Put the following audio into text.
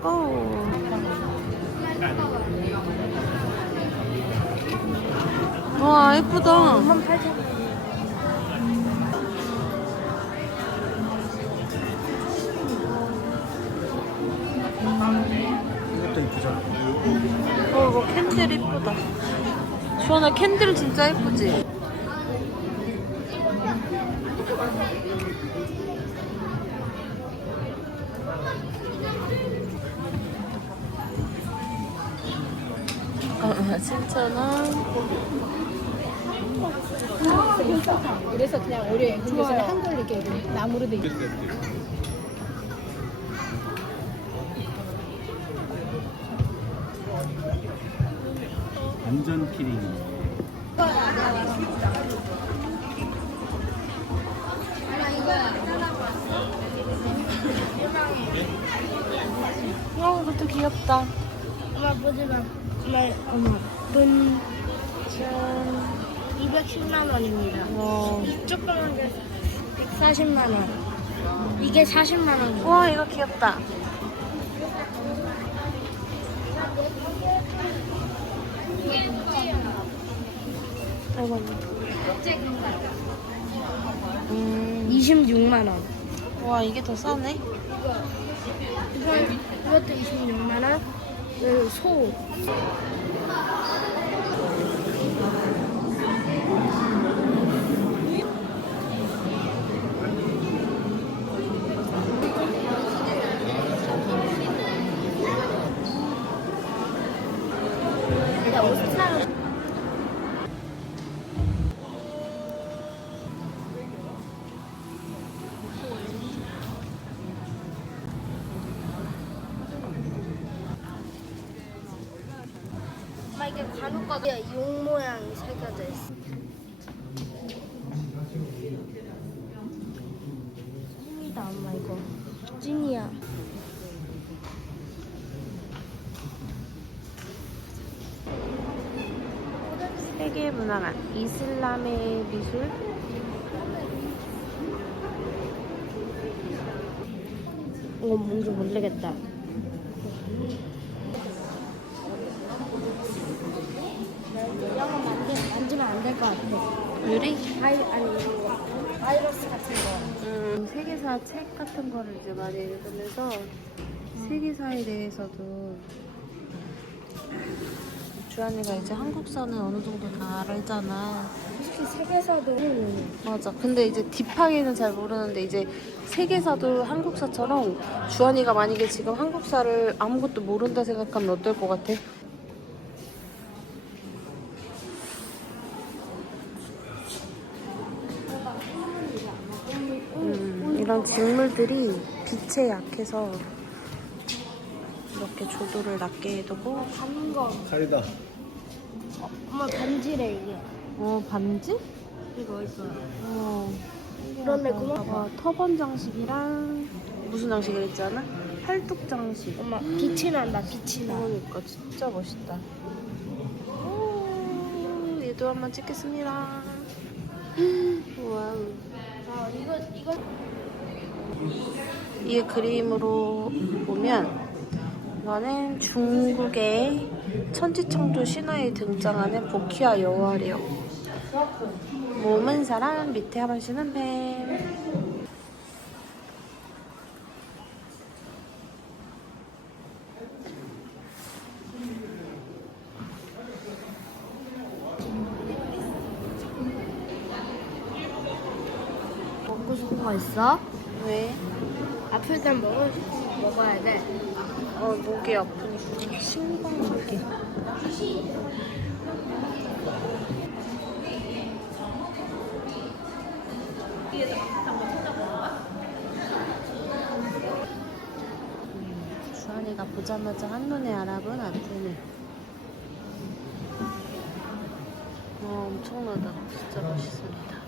고! 와, 예쁘다. 8,000원. 이것도 이쁘잖아. 어, 이거 캔들 예쁘다. 주원아, 캔들 진짜 예쁘지? 어, 7,000원. 그래서 그냥 우리 중에서는 한글 이렇게 나무로 돼 있어. 완전 키링. 어, 이것도 귀엽다. 엄마 보지 마. 정말 엄마 돈 210만 원입니다. 와. 이 조그만 게 140만 원. 이게 40만 원. 와, 이거 귀엽다. 아이고. 음, 26만 원. 와, 이게 더 싸네? 이건 이것도 26만 원. 그 소. 야, 오스트랄 이게 간혹가게 용 모양이 새겨져 있어. 찐이다 엄마 이거. 찐이야. 세계 문화관 이슬람의 미술 이거 뭔지 모르겠다. 영어 만지, 될것 같아. 유리? 바이, 아니, 이런 거. 바이러스 같은 거. 음, 세계사 책 같은 거를 이제 많이 읽으면서 세계사에 대해서도 주한이가 이제 한국사는 어느 정도 다 알잖아. 특히 세계사도 맞아. 근데 이제 딥하게는 잘 모르는데 이제 세계사도 한국사처럼 주한이가 만약에 지금 한국사를 아무것도 모른다 생각하면 어떨 것 같아? 음, 이런 직물들이 빛에 약해서 이렇게 조도를 낮게 해두고 가는 거. 칼이다. 엄마 반지래, 이게. 어 반지? 이거 있어요. 어 그런데 그만. 봐봐. 터번 장식이랑 무슨 장식을 했잖아? 팔뚝 장식 엄마, 빛이 난다, 빛이 나. 그러니까 진짜 멋있다 오, 얘도 한번 찍겠습니다 와우 아, 이거, 이거. 이 그림으로 보면 이거는 중국의 천지창조 신화에 등장하는 보키와 여우아래요. 몸은 사람, 밑에 하반신은 뱀. 먹고 싶은 거 있어? 왜? 아플 땐 먹을, 먹어야 돼. 어, 목이 아프니까. 목이. 주한이가 보자마자 한눈에 알아본 아테네. 와, 엄청나다. 진짜 멋있습니다.